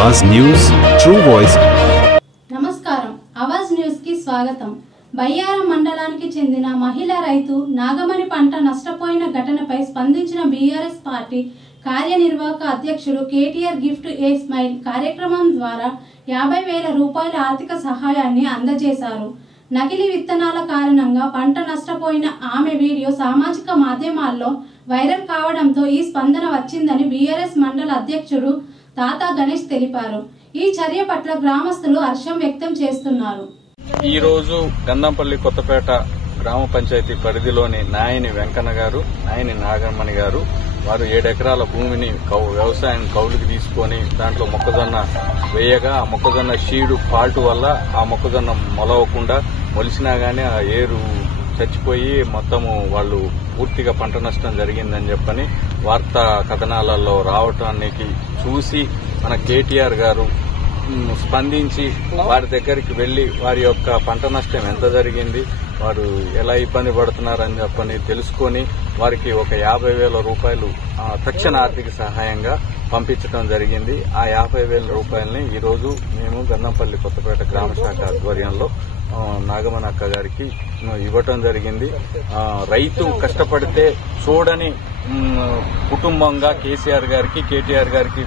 आवाज news true voice. నమస్కారం Awaaz news కి స్వాగతం। బయ్యారం మండలానికి చెందిన మహిళా రైతు నాగమణి పంట నష్టపోయిన ఘటనపై స్పందించిన బీఆర్ఎస్ పార్టీ కార్యనిర్వాహక అధ్యక్షుడు కేటీఆర్ గిఫ్ట్ ఏ స్మైల్ కార్యక్రమం ద్వారా 50,000 రూపాయల ఆర్థిక సహాయాన్ని అందజేశారు। నకిలీ విత్తనాల కారణంగా పంట నష్టపోయిన ఆమె వీడియో సామాజిక మాధ్యమాల్లో వైరల్ కావడంతో ఈ స్పందన వచ్చిందని బీఆర్ఎస్ మండల అధ్యక్షుడు తాతా గణేష్ తెలిపారు। ఈ చర్య పట్ల గ్రామస్తులు హర్షం వ్యక్తం చేస్తున్నారు। ఈ రోజు గంధంపల్లి కొత్తపేట గ్రామ పంచాయతీ పరిధిలోని నాయని వెంకన్న గారు, నాయని నాగమణి గారు వారు 7 ఎకరాల భూమిని వ్యవసాయం కౌలుకి తీసుకొని దాంట్లో మొక్కజొన్న వేయగా ఆ మొక్కజొన్న షీడు ఫాల్ట్ వల్ల ఆ మొక్కజొన్న మొలవకుండా మొలిసినా గానీ ఆ ఏరు చచ్చిపోయి మొత్తము వాళ్ళు పూర్తిగా పంట నష్టం జరిగిందని చెప్పని వార్తా కథనాలలో రావటానికి చూసి మన కేటీఆర్ గారు స్పందించి వారి దగ్గరికి వెళ్లి వారి యొక్క పంట నష్టం ఎంత జరిగింది, వారు ఎలా ఇబ్బంది పడుతున్నారని చెప్పని తెలుసుకొని వారికి ఒక 50,000 రూపాయలు తక్షణ ఆర్థిక సహాయంగా పంపించడం జరిగింది। ఆ 50,000 రూపాయలని ఈ రోజు మేము గంధంపల్లి కొత్తపేట గ్రామ శాఖ ఆధ్వర్యంలో నాగమణి అక్క గారికి ఇవ్వటం జరిగింది। రైతు కష్టపడితే చూడని కుటుంబంగా కేసీఆర్ గారికి, కేటీఆర్ గారికి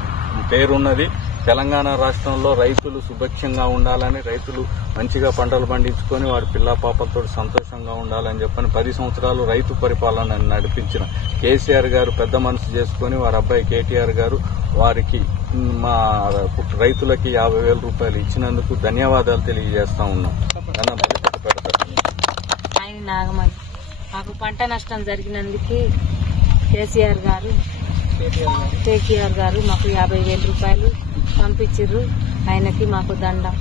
పేరున్నది। తెలంగాణ రాష్ట్రంలో రైతులు సుభిక్షంగా ఉండాలని, రైతులు మంచిగా పంటలు పండించుకొని వారి పిల్లా పాపలతో సంతోషంగా ఉండాలని చెప్పని 10 సంవత్సరాలు రైతు పరిపాలన నడిపించిన కేసీఆర్ గారు పెద్ద మనసు చేసుకుని వారి అబ్బాయి కేటీఆర్ గారు వారికి మా రైతులకి 50,000 రూపాయలు ఇచ్చినందుకు ధన్యవాదాలు తెలియజేస్తా ఉన్నాం। ఆయన నాగమణి మాకు పంట నష్టం జరిగినందుకు కేటీఆర్ గారు మాకు 50,000 రూపాయలు పంపించారు। ఆయనకి మాకు దండం।